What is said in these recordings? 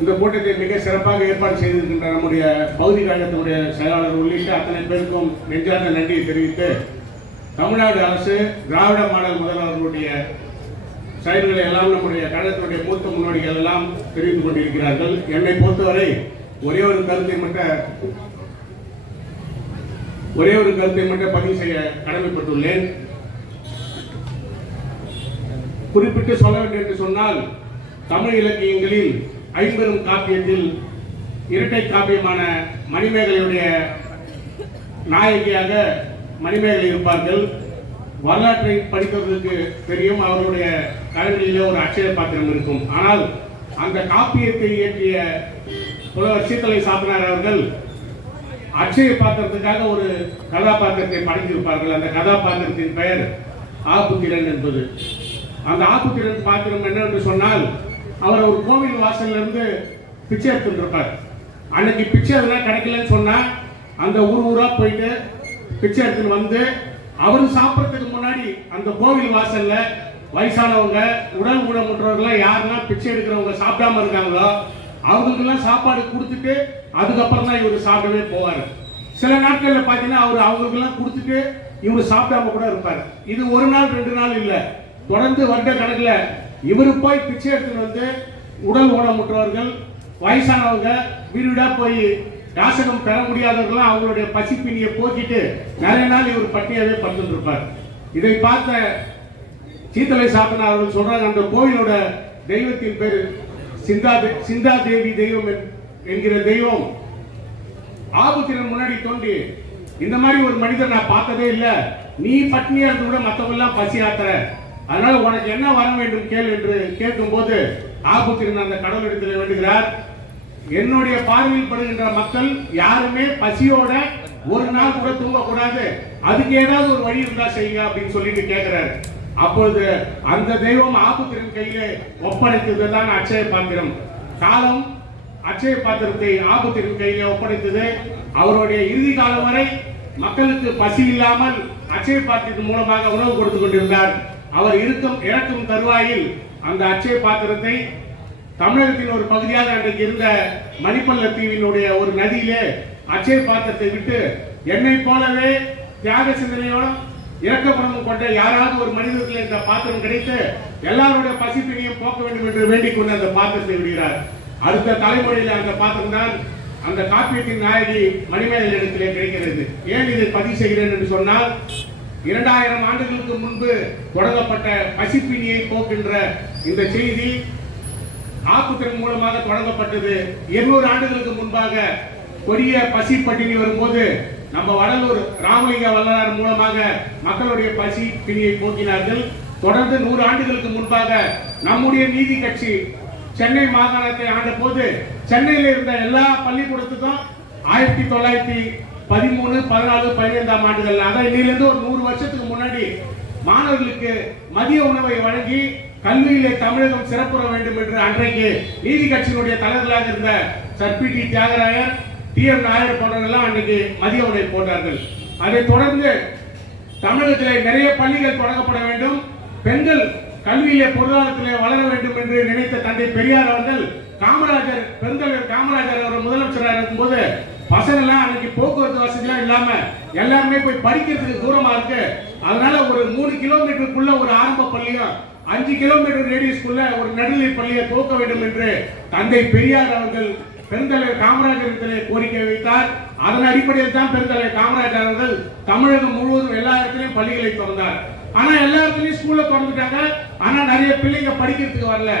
இந்த கூட்டத்தை மிக சிறப்பாக ஏற்பாடு செய்திருக்கின்ற நம்முடைய பகுதி கழகத்தினுடைய செயலாளர் உள்ளிட்ட அத்தனை பேருக்கும் நெஞ்சார்ந்த நன்றியை தெரிவித்து தமிழ்நாடு அரசு திராவிட மாடல் முதல்வர்களுடைய செயல்களை எல்லாம் நம்முடைய கழகத்தினுடைய மூத்த முன்னோடிகள் எல்லாம் தெரிவித்துக் கொண்டிருக்கிறார்கள். என்னை பொறுத்தவரை ஒரே ஒரு கருத்தை மட்டும் ஒரே ஒரு கருத்தை மட்டும் பதிவு செய்ய கடமைப்பட்டுள்ளேன். குறிப்பிட்டு சொல்ல வேண்டும் என்று சொன்னால் தமிழ் இலக்கியங்களில் ஐம்பெரும் காப்பியத்தில் இரட்டை காப்பியமான மணிமேகலையுடைய நாயகியாக மணிமேகலை இருப்பார்கள். வரலாற்றை படிப்பதற்கு தெரியும் அவருடைய கல்வியிலே ஒரு அட்சய பாத்திரம் இருக்கும். ஆனால் அந்த காப்பியத்தை இயற்றிய புலவர் சீத்தலை சாப்பினார் அவர்கள் அட்சய பாத்திரத்துக்காக ஒரு கதாபாத்திரத்தை படைத்திருப்பார்கள். அந்த கதாபாத்திரத்தின் பெயர் ஆப்புத்திரன் என்பது. அந்த ஆப்புத்திரன் பாத்திரம் என்னவென்று சொன்னால் அவர் ஒரு கோவில் வாசல்ல இருந்து பிச்சை எடுத்துட்டு இருப்பார் அன்னைக்கு பிச்சை அதெல்லாம் கிடைக்கலன்னு சொன்னா அந்த ஊர் ஊரா போயிட்டு பிச்சை எடுத்துன்னு வந்து அவர் சாப்பிட்றதுக்கு முன்னாடி அந்த கோவில் வாசல்ல வயசானவங்க உடல் ஊனமுற்றவர்கள் யாரெல்லாம் பிச்சை எடுக்கிறவங்க சாப்பிடாம இருக்காங்களோ அவங்களுக்கெல்லாம் சாப்பாடு கொடுத்துட்டு அதுக்கப்புறம் தான் இவர் சாப்பிடவே போவார். சில நாட்கள்ல பார்த்தீங்கன்னா அவர் அவங்களுக்கெல்லாம் கொடுத்துட்டு இவர் சாப்பிடாம கூட இருப்பார். இது ஒரு நாள் ரெண்டு நாள் இல்லை. தொடர்ந்து வருட கணக்கில் இவர் போய் பிச்சை எடுத்துன்னு வந்து உடல் ஊனமுற்றவர்கள் வயசானவங்க வீடு போய் யாசகம் பெற முடியாதவர்களாம் அவங்களுடைய பசிப்பினியை போக்கிட்டு நிறைய நாள் இவர் பட்டியாவே படுத்துட்டு இருப்பார். இதை பார்த்த சீத்தலை சாத்தனா அவர்கள் சொல்றாங்க அந்த கோயிலோட தெய்வத்தின் பேர் சிந்தா சிந்தா தேவி தெய்வம் என்கிற தெய்வம். ஆபத்தின் முன்னாடி தோண்டி இந்த மாதிரி ஒரு மனிதர் நான் பார்த்ததே இல்லை. நீ பட்னியா இருந்து கூட மற்றவங்க எல்லாம் பசி ஆத்துற. அதனால உனக்கு என்ன வர வேண்டும் கேள் என்று கேட்கும்போது ஆபத்தின் அந்த கடவுளிடத்தில் வேண்டுகிறார். என்னுடைய பார்வையில் படுகின்ற மக்கள் யாருமே பசியோட ஒரு நாள் கூட தூங்கக்கூடாது. அதுக்கு ஏதாவது ஒரு வழி இருந்தா செய்யுங்க அப்படின்னு சொல்லிட்டு கேட்கிறாரு. அப்பொழுது அந்த தெய்வம் ஆபத்திரன் கையிலே ஒப்படைத்தது தான் அச்சய பாத்திரம். காலம் அச்சய பாத்திரத்தை ஆபத்தின் கையிலே ஒப்படைத்தது. அவருடைய இறுதி காலம் வரை மக்களுக்கு பசி இல்லாமல் அச்சய பாத்திரத்தின் மூலமாக உணவு கொடுத்து கொண்டிருந்தார். அவர் இருக்கும் இறக்கும் தருவாயில் அந்த அச்சய பாத்திரத்தை தமிழகத்தின் ஒரு பகுதியாக அன்றைக்கு இருந்த மணிப்பல்ல தீவினுடைய ஒரு நதியிலே அச்சய பாத்திரத்தை விட்டு என்னை போலவே தியாக சிந்தனையோட இறக்க குணமும் கொண்ட யாராவது ஒரு மனிதர்கள் இந்த பாத்திரம் கிடைத்து எல்லாருடைய பசிப்பினையும் போக்க வேண்டும் என்று வேண்டிக் கொண்டு அந்த பாத்திரத்தை விடுகிறார். அடுத்த தலைமுறையில் அந்த பாத்திரம் தான் அந்த காப்பீட்டின் நாயகி மணிமேகலை இடத்திலே கிடைக்கிறது. ஏன் இதை பதிவு செய்கிறேன் என்று சொன்னால் இரண்டாயிரம் ஆண்டுகளுக்கு முன்பு தொடங்கப்பட்ட பசிப்பினியை போக்கின்ற இந்த செய்தி ஆக்குத்திறன் மூலமாக தொடங்கப்பட்டது. இருநூறு ஆண்டுகளுக்கு முன்பாக கொடிய பசி பட்டினி வரும்போது நம்ம வடலூர் ராமலிங்க வல்லனார் மூலமாக மக்களுடைய பசி பிணியை போக்கினார்கள். தொடர்ந்து நூறு ஆண்டுகளுக்கு முன்பாக நம்முடைய நீதி கட்சி சென்னை மாகாணத்தை ஆண்ட போது சென்னையில் இருந்த எல்லா பள்ளிக்கூடத்துக்கும் ஆயிரத்தி தொள்ளாயிரத்தி பதிமூணு பதினாலு பதினைந்தாம் ஆண்டுகள். அதான் இன்னிலிருந்து ஒரு நூறு வருஷத்துக்கு முன்னாடி மாணவர்களுக்கு மதிய உணவை வழங்கி கல்வியிலே தமிழகம் சிறப்புற வேண்டும் என்று அன்றைக்கு நீதி கட்சியினுடைய தலைவர்களாக இருந்த sir P T Thiyagarayar T M Nair போன்றவர்கள்லாம் அன்னைக்கு மதிய உணவை போட்டார்கள். அதைத் தொடர்ந்து தமிழகத்திலே நிறைய பள்ளிகள் தொடங்கப்பட வேண்டும். பெண்கள் கல்வியிலே பொருளாதாரத்திலே வளர வேண்டும் என்று நினைத்த தந்தை பெரியார் அவர்கள் காமராஜர் பெருந்தலைவர் காமராஜர் அவர் முதலமைச்சராக இருக்கும்போது பசங்க எல்லாம் அன்னைக்கு போக்குவரத்து வசதிலாம் இல்லாம எல்லாருமே போய் படிக்கிறதுக்கு தூரமா இருக்கு. அதனால ஒரு மூணு கிலோமீட்டருக்குள்ள ஒரு ஆரம்ப பள்ளியும் அஞ்சு கிலோமீட்டர் ரேடியஸ்க்குள்ள ஒரு நடுநிலை பள்ளியை துவக்க வேண்டும் என்று தந்தை பெரியார் அவர்கள் பெருந்தலைவர் காமராஜர் கோரிக்கை வைத்தார். அதன் அடிப்படையில் தான் பெருந்தலைவர் காமராஜர் அவர்கள் தமிழகம் முழுவதும் எல்லா இடத்திலையும் பள்ளிகளை திறந்தார். ஆனா எல்லா இடத்துலயும் ஸ்கூல்ல திறந்துட்டாங்க ஆனா நிறைய பிள்ளைங்க படிக்கிறதுக்கு வரல.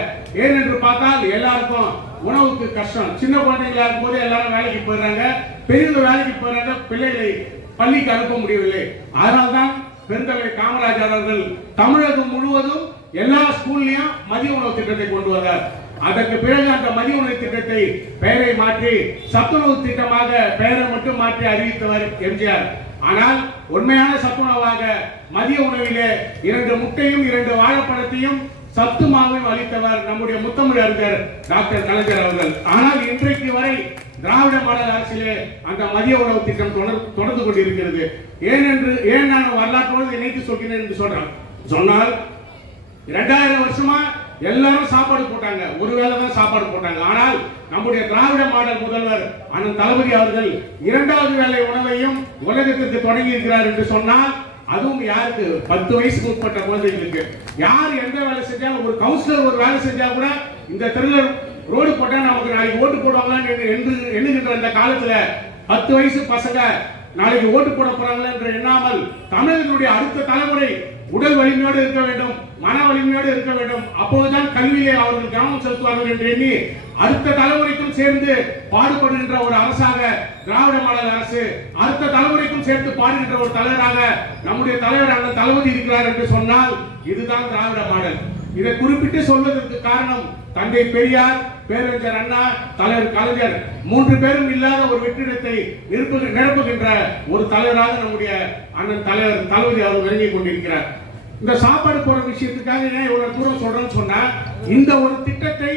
ஏனென்று பார்த்தால் எல்லாருக்கும் உணவுக்கு கஷ்டம். சின்ன குழந்தைங்களா இருக்கும்போது எல்லாரும் வேலைக்கு போயிடுறாங்க. பெரியவங்க வேலைக்கு போயிடுறாங்க. பிள்ளைகளை பள்ளிக்கு அனுப்ப முடியவில்லை. அதனால்தான் பெருந்தலை காமராஜர் அவர்கள் தமிழகம் முழுவதும் எல்லா ஸ்கூல்லையும் மதிய உணவு திட்டத்தை கொண்டு வந்தார். அதற்கு பிறகு அந்த மதிய உணவு திட்டத்தை பெயரை மாற்றி சத்துணவு திட்டமாக பெயரை மட்டும் மாற்றி அறிவித்தவர் எம்ஜிஆர். ஆனால் உண்மையான சத்துணவாக மதிய உணவிலே இரண்டு முட்டையும் இரண்டு வாழைப்பழத்தையும் சத்து மாவையும் அளித்தவர் நம்முடைய முத்தமிழ் அறிஞர் டாக்டர் கலைஞர் அவர்கள். ஆனால் இன்றைக்கு வரை திராவிட மாடல் அரசிலே அந்த மதிய உணவு திட்டம் தொடர் தொடர்ந்து கொண்டிருக்கிறது. ஏனென்று ஏன் நான் வரலாற்றோடு இணைத்து சொல்கிறேன் என்று சொல்றேன் சொன்னால் இரண்டாயிரம் வருஷமா எல்லாரும் சாப்பாடு போட்டாங்க. ஒரு வேளை தான் சாப்பாடு போட்டாங்க. ஆனால் நம்முடைய திராவிட மாடல் முதல்வர் அண்ணன் தளபதி அவர்கள் இரண்டாவது வேலை உணவையும் உலகத்திற்கு தொடங்கி இருக்கிறார் என்று சொன்னால் அதுவும் யாருக்கு? பத்து வயசுக்கு உட்பட்ட குழந்தைகளுக்கு. யார் எந்த வேலை செஞ்சாலும் ஒரு கவுன்சிலர் ஒரு வேலை செஞ்சா கூட இந்த திருநர் ரோடு போட்டா நமக்கு நாளைக்கு ஓட்டு போடுவாங்களான்னு என்று எண்ணுகின்ற அந்த காலத்துல பத்து வயசு பசங்க நாளைக்கு ஓட்டு போட போறாங்களா என்று எண்ணாமல் தமிழர்களுடைய அடுத்த தலைமுறை உடல் வலிமையோடு இருக்க வேண்டும் மன வலிமையோடு இருக்க வேண்டும். அப்போதுதான் கல்வியை அவர்கள் கவனம் செலுத்துவார்கள் என்று எண்ணி அடுத்த தலைமுறைக்கும் சேர்ந்து பாடுபடுகின்ற ஒரு அரசாக திராவிட மாடல் அரசு அடுத்த தலைமுறைக்கும் சேர்த்து பாடுகின்ற ஒரு தலைவராக நம்முடைய தலைவர் அந்த தளபதி இருக்கிறார் என்று சொன்னால் இதுதான் திராவிட மாடல். இதை குறிப்பிட்டு சொல்வதற்கு காரணம் தந்தை பெரியார் பேரறிஞர் அண்ணா தலைவர் கலைஞர். மூன்று பேரும் இல்லாத ஒரு வெற்றிடத்தை நிரப்புகின்ற ஒரு தலைவராக நம்முடைய அண்ணன் தலைவர் தளபதி அவர் விளங்கிக் கொண்டிருக்கிறார். இந்த சாப்பாடு போற விஷயத்துக்காக ஏன் இவ்வளவு தூரம் சொல்றேன்னு சொன்னா இந்த ஒரு திட்டத்தை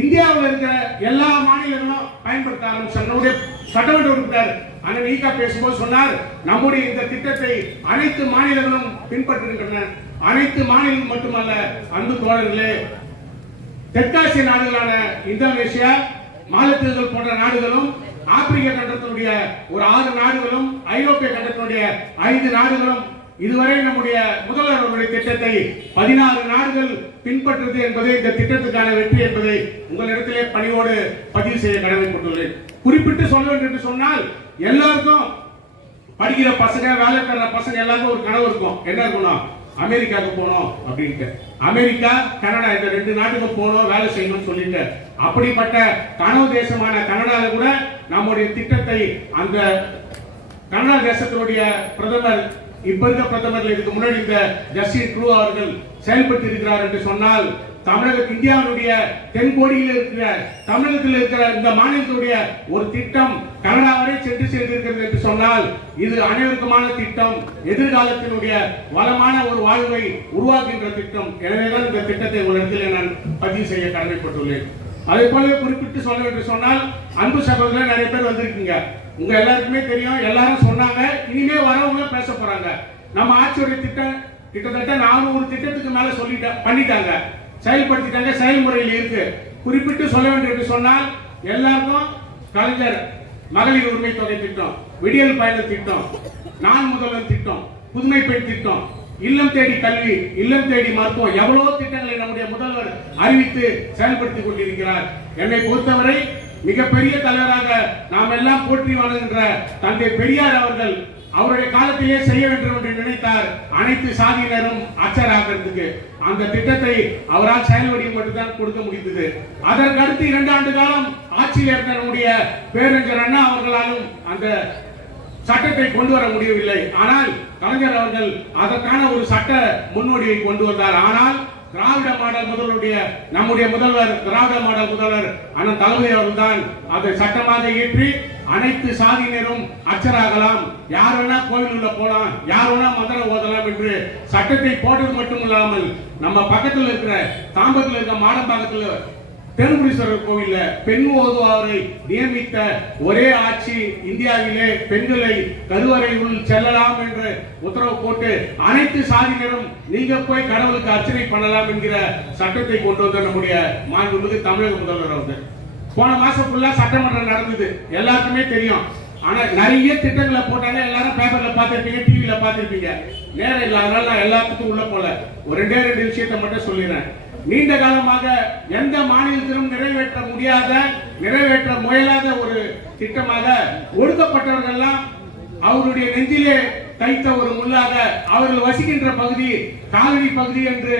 இந்தியாவில் இருக்கிற எல்லா மாநிலங்களும் பயன்படுத்த ஆரம்பிச்சாங்க. நம்முடைய சட்டமன்ற உறுப்பினர் அண்ணன் ஈகா பேசும்போது சொன்னார் நம்முடைய இந்த திட்டத்தை அனைத்து மாநிலங்களும் பின்பற்றுகின்றன. அனைத்து மாநிலங்கள் மட்டுமல்ல அன்பு தோழர்களே தெற்காசிய நாடுகளான இந்தோனேசியா மாலத்தீவுகள் போன்ற நாடுகளும் ஆப்பிரிக்க கண்டத்தினுடைய ஒரு ஆறு நாடுகளும் ஐரோப்பிய கண்டத்தினுடைய ஐந்து நாடுகளும் இதுவரை நம்முடைய முதல்வர் அவருடைய திட்டத்தை பதினாறு நாடுகள் பின்பற்றுது என்பதே இந்த திட்டத்துக்கான வெற்றி என்பதை உங்களிடத்திலே பணியோடு பதிவு செய்ய கடமைப்பட்டுள்ளேன். குறிப்பிட்டு சொல்ல வேண்டும் என்று சொன்னால் எல்லாருக்கும் படிக்கிற பசங்க வேலை தர்ற பசங்க எல்லாருக்கும் ஒரு கனவு இருக்கும். என்ன இருக்கணும் அமெரிக்காவுக்கு போகணும் அப்படின்ட்டு. அமெரிக்கா கனடா இந்த ரெண்டு நாட்டுக்கு போகணும் வேலை செய்யணும்னு சொல்லிட்டு. அப்படிப்பட்ட கனவு தேசமான கனடால கூட நம்முடைய திட்டத்தை அந்த கனடா தேசத்தினுடைய பிரதமர் இப்ப இருக்க பிரதமர் இதுக்கு முன்னாடி இந்த ஜஸ்டின் ட்ரூ அவர்கள் செயல்பட்டு இருக்கிறார் என்று சொன்னால் தமிழக இந்தியாவுடைய தென்கோடியில் இருக்கிற தமிழகத்தில் இருக்கிற இந்த மாநிலத்தினுடைய ஒரு திட்டம் கனடா வரை சென்று சேர்ந்திருக்கிறது என்று சொன்னால் இது அனைவருக்குமான திட்டம் எதிர்காலத்தினுடைய வளமான ஒரு வாழ்வை உருவாக்குகின்ற திட்டம். எனவேதான் இந்த திட்டத்தை ஒரு இடத்தில் நான் பதிவு செய்ய கடமைப்பட்டுள்ளேன். அதே போல குறிப்பிட்டு சொல்ல வேண்டும் சொன்னால் அன்பு சகோதரர் நிறைய பேர் வந்திருக்கீங்க. உங்க எல்லாருக்குமே தெரியும் எல்லாரும் சொன்னாங்க இனிமே வரவங்க பேச போறாங்க. நம்ம ஆட்சியுடைய திட்டம் கிட்டத்தட்ட நானூறு திட்டத்துக்கு மேல சொல்லிட்ட பண்ணிட்டாங்க. செயல்படுத்திட்டாங்க செயல்முறையில் இருக்கு. குறிப்பிட்டு சொல்ல வேண்டியது சொன்னால் எல்லாருக்கும் கலைஞர் மகளிர் உரிமை தொகை திட்டம் விடியல் பயண திட்டம் நான் முதல்வர் திட்டம் புதுமை பெண் திட்டம் இல்லம் தேடி கல்வி இல்லம் தேடி மருத்துவம் எவ்வளவு திட்டங்களை நம்முடைய முதல்வர் அறிவித்து செயல்படுத்திக் கொண்டிருக்கிறார். என்னை பொறுத்தவரை மிகப்பெரிய தலைவராக நாம் எல்லாம் போற்றி வணங்குகின்ற தந்தை பெரியார் அவர்கள் அவருடைய காலத்திலே செய்ய வேண்டும் என்று நினைத்தார். அனைத்து சாதியினரும் அச்சராகிறதுக்கு அந்த திட்டத்தை அவரால் செயல் மட்டும்தான் கொடுக்க முடிந்தது. அதற்கு அடுத்து இரண்டு ஆண்டு காலம் ஆட்சியில் இருந்த நம்முடைய பேரறிஞர் அண்ணா அவர்களாலும் அந்த சட்டத்தை கொண்டு வர முடியவில்லை. ஆனால் கலைஞர் அவர்கள் அதற்கான ஒரு சட்ட முன்னோடியை கொண்டு வந்தார். ஆனால் திராவிட மாடல் முதல்வருடைய நம்முடைய முதல்வர் திராவிட மாடல் முதல்வர் அண்ணன் தலைமை அவர்கள் தான் அதை சட்டமாக இயற்றி அனைத்து சாதியினரும் அச்சராகலாம் யார் வேணா கோவில் உள்ள போலாம் யார் வேணா மந்திரம் ஓதலாம் என்று சட்டத்தை போட்டது மட்டும் இல்லாமல் நம்ம பக்கத்தில் இருக்கிற தாம்பத்தில் இருக்கிற மாடம்பாக்கத்தில் பெருமுடீஸ்வரர் கோவில்ல பெண் ஓதுவாரை நியமித்த ஒரே ஆட்சி இந்தியாவிலே பெண்களை கருவறையுள் செல்லலாம் என்று உத்தரவு போட்டு அனைத்து சாதியினரும் நீங்க போய் கடவுளுக்கு அர்ச்சனை பண்ணலாம் என்கிற சட்டத்தை கொண்டு வந்த நம்முடைய மாண்புமிகு தமிழக முதல்வர் அவர்கள். போன மாசம் ஃபுல்லா சட்டமன்றம் நடந்தது. எல்லாருக்குமே தெரியும். ஆனா நிறைய திட்டங்களை போட்டாங்க. எல்லாரும் பேப்பர்ல பார்த்திருப்பீங்க டிவியில பார்த்துருப்பீங்க. நேரம் இல்லாதனால நான் எல்லாத்துக்கும் உள்ள போல ஒரு ரெண்டே ரெண்டு விஷயத்த மட்டும் சொல்லிடுறேன். நீண்ட காலமாக எந்த மாநிலத்திலும் நிறைவேற்ற முடியாத நிறைவேற்ற முயலாத ஒரு திட்டமாக ஒடுக்கப்பட்டவர்கள்லாம் அவருடைய நெஞ்சிலே தைத்த ஒரு முள்ளாக அவர்கள் வசிக்கின்ற பகுதி காலனி பகுதி என்று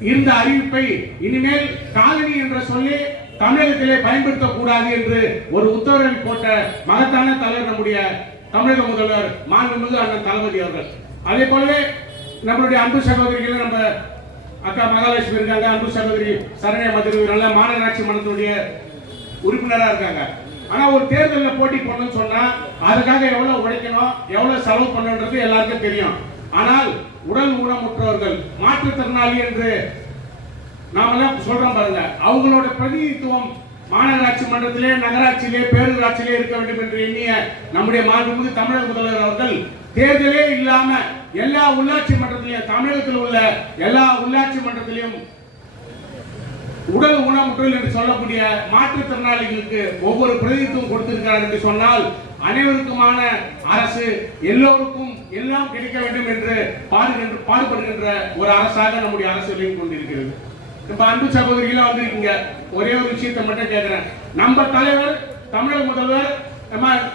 இருந்த அறிவிப்பை இனிமேல் காலனி என்ற சொல்லி தமிழகத்திலே பயன்படுத்தக்கூடாது என்று ஒரு உத்தரவை போட்ட மகத்தான தலைவர் நம்முடைய தமிழக முதல்வர் மாண்புமிகு அண்ணன் தளபதி அவர்கள். அதே போலவே நம்மளுடைய அன்பு சகோதரிகளை நம்ம அக்கா மகாலட்சுமி இருக்காங்க அன்பு சகோதரி சரண்யா மதுரை நல்ல மாநகராட்சி மன்றத்துடைய உறுப்பினராக இருக்காங்க. ஆனா ஒரு தேர்தலில் போட்டி போடணும்னு சொன்னா அதுக்காக எவ்வளவு உழைக்கணும் எவ்வளவு செலவு பண்ணணுன்றது எல்லாருக்கும் தெரியும். ஆனால் உடல் ஊனமுற்றவர்கள் மாற்றுத்திறனாளி என்று நாமெல்லாம் சொல்றோம் பாருங்க. அவங்களோட பிரதிநிதித்துவம் மாநகராட்சி மன்றத்திலே நகராட்சியிலே பேரூராட்சியிலே இருக்க வேண்டும் என்று எண்ணிய நம்முடைய மாண்புமிகு தமிழக முதல்வர் அவர்கள் தேர்தலே இல்லாம எல்லா உள்ளாட்சி மன்றத்திலையும் தமிழகத்தில் உள்ள எல்லா உள்ளாட்சி மன்றத்திலையும் உடல் ஊனமுற்றல் என்று சொல்லக்கூடிய மாற்றுத்திறனாளிகளுக்கு ஒவ்வொரு பிரதிநிதித்துவம் கொடுத்திருக்கிறார் என்று சொன்னால் அனைவருக்குமான அரசு எல்லோருக்கும் எல்லாம் கிடைக்க வேண்டும் என்று பாடுகின்ற பாடுபடுகின்ற ஒரு அரசாக நம்முடைய அரசு விளங்கி கொண்டிருக்கிறது. இப்ப அன்பு சகோதரிகளா வந்திருக்கீங்க ஒரே ஒரு விஷயத்தை மட்டும் கேட்கிறேன் நம்ம தலைவர் தமிழக முதல்வர்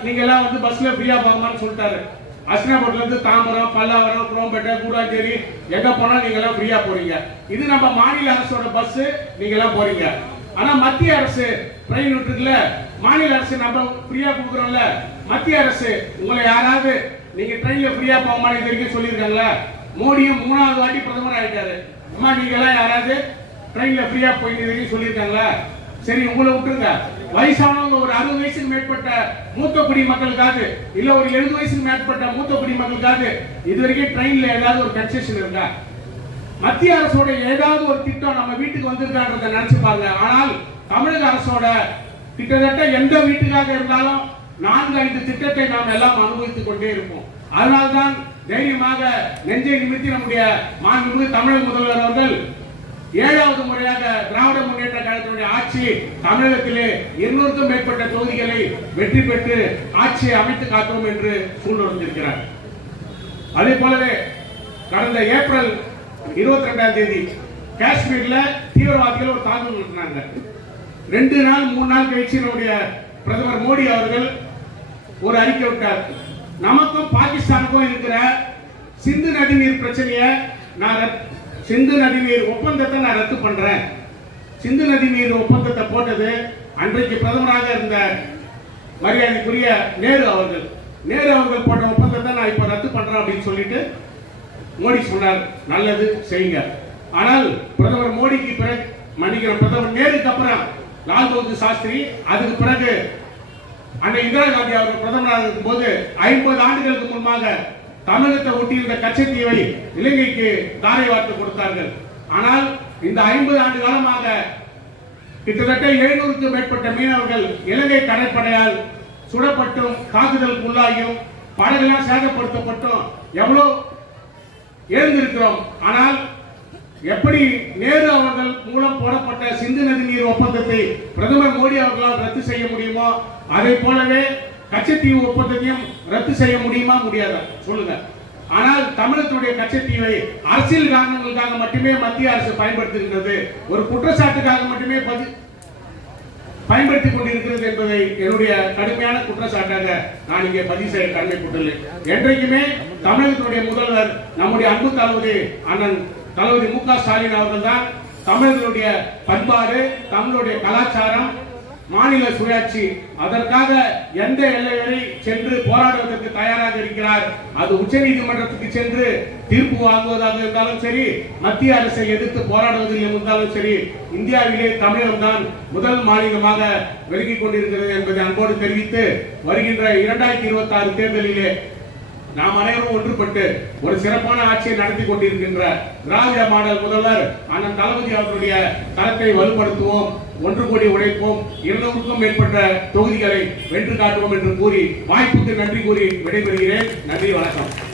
நீங்க எல்லாம் வந்து பஸ்ல ஃப்ரீயா போகமான்னு சொல்லிட்டாரு. அஸ்னாபுரத்துல தாம்பரம் பல்லாவரம் குரோம்பேட்டை கூடாச்சேரி எங்கே போனால் நீங்க ஃப்ரீயாக போகிறீங்க இது நம்ம மாநில அரசோட பஸ்ஸு நீங்களாம் போகிறீங்க ஆனால் மத்திய அரசு ட்ரெயின் விட்டுருக்குல மாநில அரசு நம்ம ஃப்ரீயாக கொடுக்குறோம்ல மத்திய அரசு உங்களை யாராவது நீங்கள் ட்ரெயினில் ஃப்ரீயாக போகமான்னு இது வரைக்கும் சொல்லியிருக்காங்களா? மோடியும் மூணாவது வாட்டி பிரதமர் ஆகிட்டாரு அம்மா நீங்க எல்லாம் யாராவது ட்ரெயினில் ஃப்ரீயாக போய் இது வரைக்கும் சொல்லியிருக்காங்களா? சரி உங்களை விட்டுருங்க. வயசானவங்க ஒரு அறுபது வயசுக்கு மேற்பட்ட மூத்த குடி மக்களுக்காவது இல்ல ஒரு எழுபது வயசுக்கு மேற்பட்ட மூத்த குடி மக்களுக்காவது இது வரைக்கும் ட்ரெயின்ல ஏதாவது ஒரு கன்செஷன் இருக்கா மத்திய அரசோட ஏதாவது ஒரு திட்டம் நம்ம வீட்டுக்கு வந்திருக்கான்றத நினைச்சு பாருங்க. ஆனால் தமிழக அரசோட கிட்டத்தட்ட எந்த வீட்டுக்காக இருந்தாலும் நான்கு ஐந்து திட்டத்தை நாம் எல்லாம் அனுபவித்துக் கொண்டே இருப்போம். அதனால்தான் தைரியமாக நெஞ்சை நிமித்தி நம்முடைய மாண்புமிகு தமிழக முதல்வர் அவர்கள் ஏழாவது முறையாக திராவிட முன்னேற்ற கழகத்தினுடைய ஆட்சி தமிழகத்திலே இருநூறுக்கும் மேற்பட்ட தொகுதிகளை வெற்றி பெற்று ஆட்சியை அமைத்து காத்தோம் என்று சூழ்நிலைத்திருக்கிறார் அதே போலவே கடந்த ஏப்ரல் இருபத்தி ரெண்டாம் தேதி காஷ்மீர்ல தீவிரவாதிகள் ஒரு தாக்குதல் நடத்தினாங்க. ரெண்டு நாள் மூணு நாள் கழிச்சு நம்முடைய பிரதமர் மோடி அவர்கள் ஒரு அறிக்கை விட்டார். நமக்கும் பாகிஸ்தானுக்கும் இருக்கிற சிந்து நதி நீர் பிரச்சனையை நான் சிந்து நதி நீர் ஒப்பந்தத்தை நான் ரத்து பண்றேன். சிந்து நதி நீர் ஒப்பந்தத்தை போட்டது அன்றைக்கு பிரதமராக இருந்த மரியாதைக்குரிய நேரு அவர்கள். நேரு அவர்கள் போட்ட ஒப்பந்தத்தை நான் இப்ப ரத்து பண்றேன் அப்படின்னு சொல்லிட்டு மோடி சொன்னார். நல்லது செய்யுங்க. ஆனால் பிரதமர் மோடிக்கு பிறகு மன்னிக்கிற பிரதமர் நேருக்கு அப்புறம் லால் பகதூர் சாஸ்திரி அதுக்கு பிறகு அன்னை இந்திரா காந்தி அவர்கள் பிரதமராக இருக்கும்போது ஐம்பது ஆண்டுகளுக்கு முன்பாக தமிழகத்தை ஒட்டியிருந்த கச்சத்தீவை இலங்கைக்கு தாரை வார்த்து கொடுத்தார்கள். ஆனால் இந்த ஐம்பது ஆண்டு காலமாக கிட்டத்தட்ட எழுநூறுக்கும் மேற்பட்ட மீனவர்கள் இலங்கை கடற்படையால் சுடப்பட்டும் தாக்குதலுக்கு உள்ளாகியும் படகுலாம் சேதப்படுத்தப்பட்டும் எவ்வளோ எழுந்திருக்கிறோம் ஆனால் எப்படி நேரு அவர்கள் மூலம் போடப்பட்ட சிந்து நதி நீர் ஒப்பந்தத்தை பிரதமர் மோடி அவர்களால் ரத்து செய்ய முடியுமோ? அதை போலவே கச்சத்தீவு ஒப்பந்தத்தையும் ரத்து செய்ய முடியுமா முடியாதா? சொல்லுங்க. ஆனால் தமிழகத்துடைய கச்சத்தீவை அரசியல் காரணங்களுக்காக மட்டுமே மத்திய அரசு பயன்படுத்துகின்றது. ஒரு குற்றச்சாட்டுக்காக மட்டுமே பதி பயன்படுத்திக் கொண்டிருக்கிறது என்பதை என்னுடைய கடுமையான குற்றச்சாட்டாக நான் இங்கே பதிவு செய்ய கடமைப்பட்டுள்ளேன். என்றைக்குமே தமிழகத்தினுடைய முதல்வர் நம்முடைய அன்பு தளபதி அண்ணன் தளபதி மு க ஸ்டாலின் அவர்கள் தான் தமிழர்களுடைய பண்பாடு தமிழுடைய கலாச்சாரம் மாநில சுயாட்சி அதற்காக எந்த எல்லை வரை சென்று போராடுவதற்கு தயாராக இருக்கிறார்? அது உச்சநீதிமன்றத்துக்கு சென்று தீர்ப்பு வாங்குவதாக இருந்தாலும் சரி மத்திய அரசை எதிர்த்து போராடுவதில் இருந்தாலும் சரி இந்தியாவிலே தமிழகம் தான் முதல் மாநிலமாக விலகிக் கொண்டிருக்கிறது என்பதை அன்போடு தெரிவித்து வருகின்ற இரண்டாயிரத்தி இருபத்தி ஆறு தேர்தலிலே நாம் அனைவரும் ஒன்றுபட்டு ஒரு சிறப்பான ஆட்சியை நடத்தி கொண்டிருக்கின்ற திராவிட மாடல் முதல்வர் அண்ணன் தளபதி அவர்களுடைய தரத்தை வலுப்படுத்துவோம் ஒன்று கோடி உழைப்போம் இருநூறுக்கும் மேற்பட்ட தொகுதிகளை வென்று காட்டுவோம் என்று கூறி வாய்ப்புக்கு நன்றி கூறி விடைபெறுகிறேன். நன்றி வணக்கம்.